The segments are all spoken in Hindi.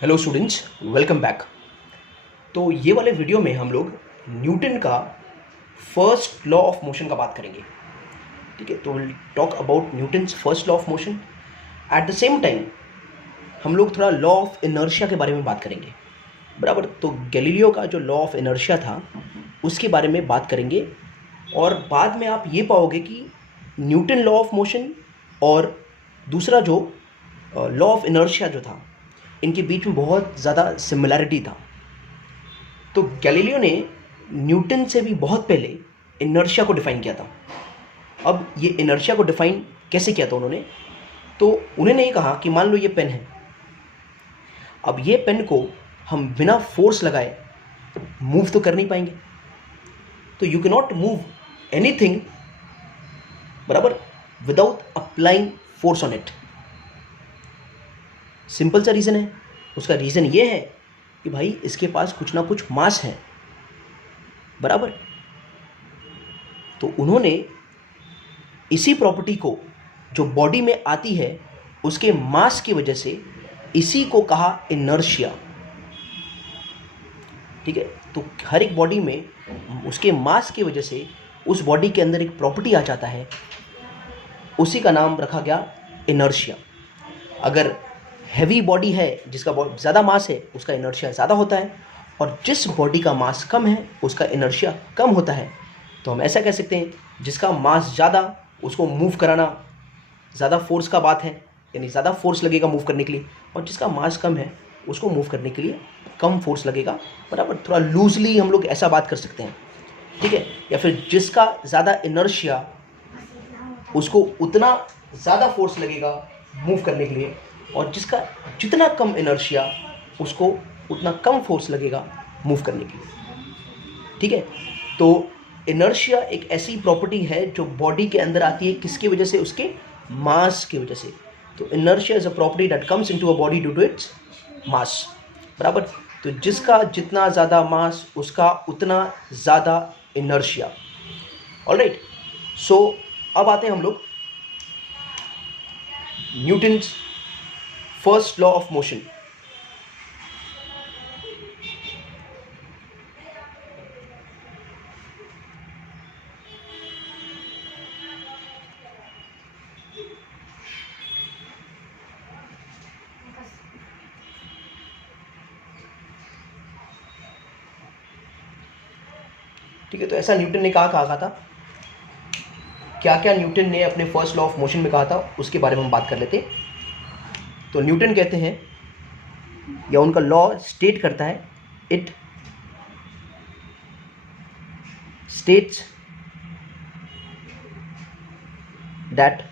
Hello students, welcome back. तो ये वाले वीडियो में हम लोग न्यूटन का फर्स्ट लॉ ऑफ मोशन का बात करेंगे। ठीक है, तो will talk about Newton's first law of motion. At the same time हम लोग थोड़ा लॉ ऑफ इनर्शिया के बारे में बात करेंगे, बराबर। तो गैलीलियो का जो लॉ ऑफ इनर्शिया था उसके बारे में बात करेंगे, और बाद में आप ये पाओगे कि न्यूटन लॉ ऑफ मोशन और दूसरा जो लॉ ऑफ इनर्शिया जो था, इनके बीच में बहुत ज़्यादा सिमिलैरिटी था। तो गैलीलियो ने न्यूटन से भी बहुत पहले इनर्शिया को डिफ़ाइन किया था। अब ये इनर्शिया को डिफ़ाइन कैसे किया था उन्होंने? तो उन्होंने ये कहा कि मान लो ये पेन है। अब ये पेन को हम बिना फोर्स लगाए मूव तो कर नहीं पाएंगे। तो you can not move anything, बराबर, without applying force on it. Simple सा रीज़न है। उसका रीज़न ये है कि भाई इसके पास कुछ ना कुछ मास है, बराबर। तो उन्होंने इसी प्रॉपर्टी को जो बॉडी में आती है उसके मास की वजह से, इसी को कहा इनर्शिया। ठीक है, तो हर एक बॉडी में उसके मास की वजह से उस बॉडी के अंदर एक प्रॉपर्टी आ जाता है, उसी का नाम रखा गया इनर्शिया। अगर हैवी बॉडी है जिसका ज़्यादा मास है, उसका इनर्शिया ज़्यादा होता है, और जिस बॉडी का मास कम है उसका इनर्शिया कम होता है। तो हम ऐसा कह सकते हैं, जिसका मास ज़्यादा उसको मूव कराना ज़्यादा फोर्स का बात है, यानी ज़्यादा फोर्स लगेगा मूव करने के लिए, और जिसका मास कम है उसको मूव करने के लिए कम फोर्स लगेगा, बराबर। थोड़ा लूजली हम लोग ऐसा बात कर सकते हैं, ठीक है। या फिर जिसका ज़्यादा इनर्शिया उसको उतना ज़्यादा फोर्स लगेगा मूव करने के लिए, और जिसका जितना कम इनर्शिया उसको उतना कम फोर्स लगेगा मूव करने के लिए। ठीक है, तो इनर्शिया एक ऐसी प्रॉपर्टी है जो बॉडी के अंदर आती है, किसकी वजह से? उसके मास की वजह से। तो inertia is a property that comes into a body due to its mass, बराबर। तो जिसका जितना ज़्यादा मास उसका उतना ज़्यादा इनर्शिया। ऑलराइट, सो अब आते हैं हम लोग Newton's first law of motion. ठीक है, तो ऐसा न्यूटन ने कहा था। क्या क्या न्यूटन ने अपने फर्स्ट लॉ ऑफ मोशन में कहा था उसके बारे में हम बात कर लेते हैं। तो न्यूटन कहते हैं, या उनका लॉ स्टेट करता है, it states that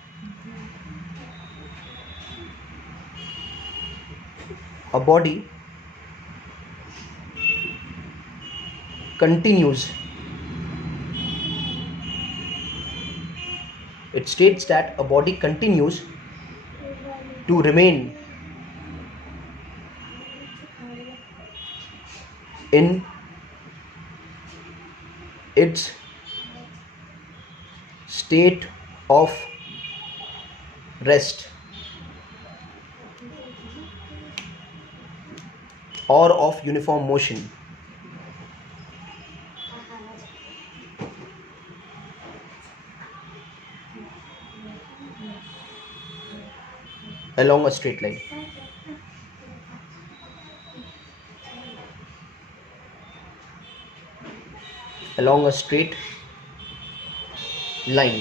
a body continues, it states that a body continues to remain in its state of rest or of uniform motion along a straight line. Along a straight line,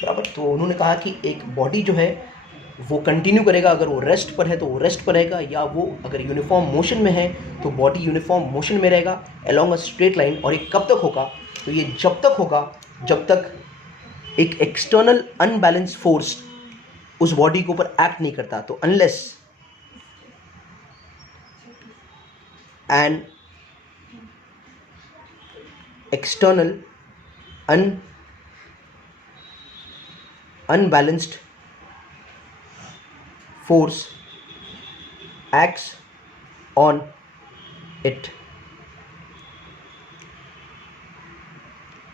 बराबर। तो उन्होंने कहा कि एक बॉडी जो है वो कंटिन्यू करेगा, अगर वो रेस्ट पर है तो वो रेस्ट पर रहेगा, या वो अगर यूनिफॉर्म मोशन में है तो बॉडी यूनिफॉर्म मोशन में रहेगा अलोंग अ स्ट्रेट लाइन। और ये कब तक होगा? तो ये जब तक होगा जब तक एक एक्सटर्नल अनबैलेंस फोर्स उस बॉडी के ऊपर एक्ट नहीं करता। तो unless an external unbalanced force acts on it।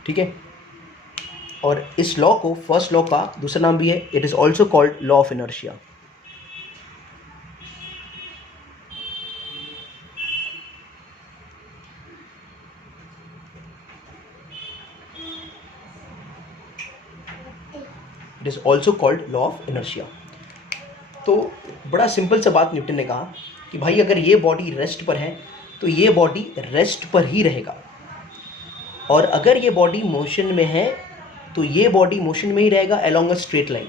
ठीक है, और इस लॉ को, फर्स्ट लॉ का दूसरा नाम भी है, it is also called law of inertia. It is also called law of inertia. तो बड़ा सिंपल सा बात न्यूटन ने कहा कि भाई अगर ये बॉडी रेस्ट पर है तो ये बॉडी रेस्ट पर ही रहेगा, और अगर ये बॉडी मोशन में है तो ये बॉडी मोशन में ही रहेगा अलोंग अ स्ट्रेट लाइन।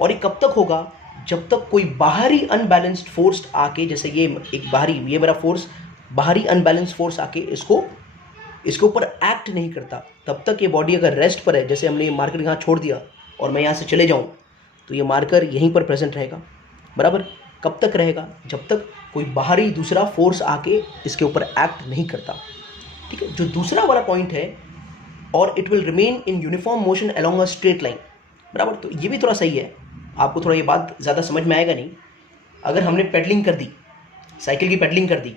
और ये कब तक होगा? जब तक कोई बाहरी अनबैलेंस्ड फोर्स आके, जैसे ये एक बाहरी, ये मेरा फोर्स बाहरी अनबैलेंस्ड फोर्स आके इसके ऊपर एक्ट नहीं करता, तब तक ये बॉडी अगर रेस्ट पर है, जैसे हमने ये मार्कर यहाँ छोड़ दिया और मैं यहाँ से चले जाऊँ तो ये मार्कर यहीं पर प्रेजेंट रहेगा, बराबर। कब तक रहेगा? जब तक कोई बाहरी दूसरा फोर्स आके इसके ऊपर एक्ट नहीं करता, ठीक है। जो दूसरा वाला पॉइंट है, और it will remain in uniform motion along a straight line, बराबर। तो ये भी थोड़ा सही है, आपको थोड़ा ये बात ज़्यादा समझ में आएगा नहीं। अगर हमने पेडलिंग कर दी, साइकिल की पेडलिंग कर दी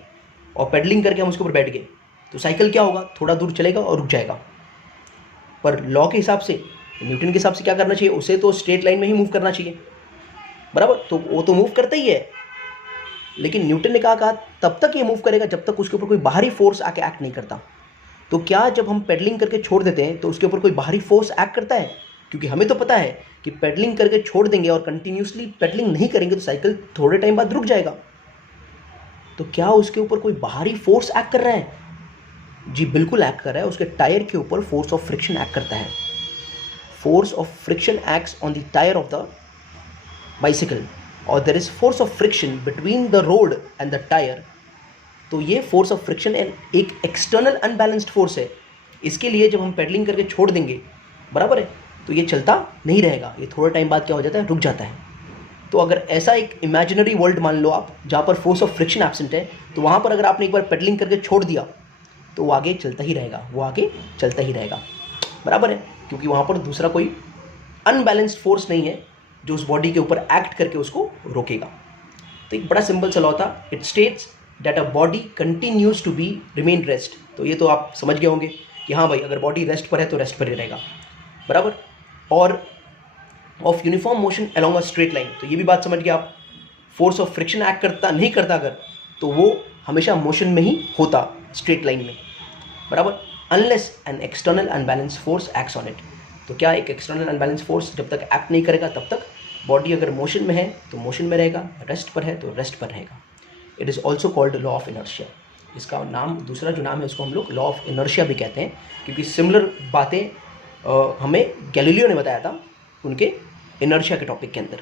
और पेडलिंग करके हम उसके ऊपर बैठ गए, तो साइकिल क्या होगा? थोड़ा दूर चलेगा और रुक जाएगा। पर लॉ के हिसाब से, न्यूटन के हिसाब से क्या करना चाहिए? उसे तो स्ट्रेट लाइन में ही मूव करना चाहिए, बराबर। तो वो तो मूव करता ही है, लेकिन न्यूटन ने कहा तब तक ये मूव करेगा जब तक उसके ऊपर कोई बाहरी फोर्स आके एक्ट नहीं करता। तो क्या जब हम पेडलिंग करके छोड़ देते हैं तो उसके ऊपर कोई बाहरी फोर्स एक्ट करता है? क्योंकि हमें तो पता है कि पेडलिंग करके छोड़ देंगे और कंटिन्यूसली पेडलिंग नहीं करेंगे तो साइकिल थोड़े टाइम बाद रुक जाएगा। तो क्या उसके ऊपर कोई बाहरी फोर्स एक्ट कर रहा है? जी बिल्कुल एक्ट कर रहा है। उसके टायर के ऊपर फोर्स ऑफ फ्रिक्शन एक्ट करता है। Force of friction acts on the tyre of the bicycle, और there is force of friction between the road and the tyre. तो ये फोर्स ऑफ फ्रिक्शन एक एक्सटर्नल अनबैलेंस्ड फोर्स है। इसके लिए जब हम पेडलिंग करके छोड़ देंगे, बराबर है, तो ये चलता नहीं रहेगा, ये थोड़े टाइम बाद क्या हो जाता है? रुक जाता है। तो अगर ऐसा एक इमेजिनरी वर्ल्ड मान लो आप, जहाँ पर फोर्स ऑफ फ्रिक्शन एब्सेंट है, तो वहाँ पर अगर आपने एक बार पेडलिंग करके छोड़ दिया तो वो आगे चलता ही रहेगा, वो आगे चलता ही रहेगा, बराबर है। क्योंकि वहाँ पर दूसरा कोई अनबैलेंस्ड फोर्स नहीं है जो उस बॉडी के ऊपर एक्ट करके उसको रोकेगा। तो एक बड़ा सिंपल सा लॉ था, it states that a body continues to be remain rest. तो ये तो आप समझ गए होंगे कि हाँ भाई, अगर बॉडी रेस्ट पर है तो रेस्ट पर ही रहेगा, बराबर। और of uniform motion along a straight line, तो ये भी बात समझ गए आप। फोर्स ऑफ फ्रिक्शन एक्ट करता नहीं करता अगर, तो वो हमेशा मोशन में ही होता, स्ट्रेट लाइन में, बराबर। Unless an external unbalance force acts on it. तो क्या एक एक्सटर्नल अनबैलेंस फोर्स जब तक एक्ट नहीं करेगा तब तक बॉडी अगर मोशन में है तो मोशन में रहेगा, रेस्ट पर है तो रेस्ट पर रहेगा। It is also called law of inertia. इसका नाम, दूसरा जो नाम है उसको हम लोग लॉ ऑफ इनर्शिया भी कहते हैं, क्योंकि सिमिलर बातें हमें गैलीलियो ने बताया था उनके इनर्शिया के टॉपिक के अंदर।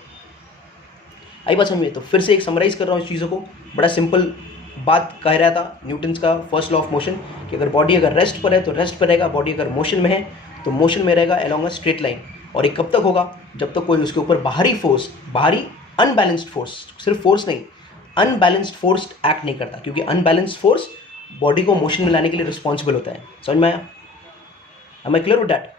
आई बात समझिए। तो फिर से एक समराइज कर रहा हूँ इस चीज़ों को। बड़ा सिंपल बात कह रहा था न्यूटन्स का फर्स्ट लॉ ऑफ मोशन, कि अगर बॉडी अगर रेस्ट पर है तो रेस्ट पर रहेगा, बॉडी अगर मोशन में है तो मोशन में रहेगा अलोंग अ स्ट्रेट लाइन। और ये कब तक होगा? जब तक कोई उसके ऊपर बाहरी फोर्स, बाहरी अनबैलेंस्ड फोर्स, सिर्फ फोर्स नहीं, अनबैलेंस्ड फोर्स एक्ट नहीं करता, क्योंकि अनबैलेंस्ड फोर्स बॉडी को मोशन में लाने के लिए रिस्पॉन्सिबल होता है। समझ में आया? Am I clear with that?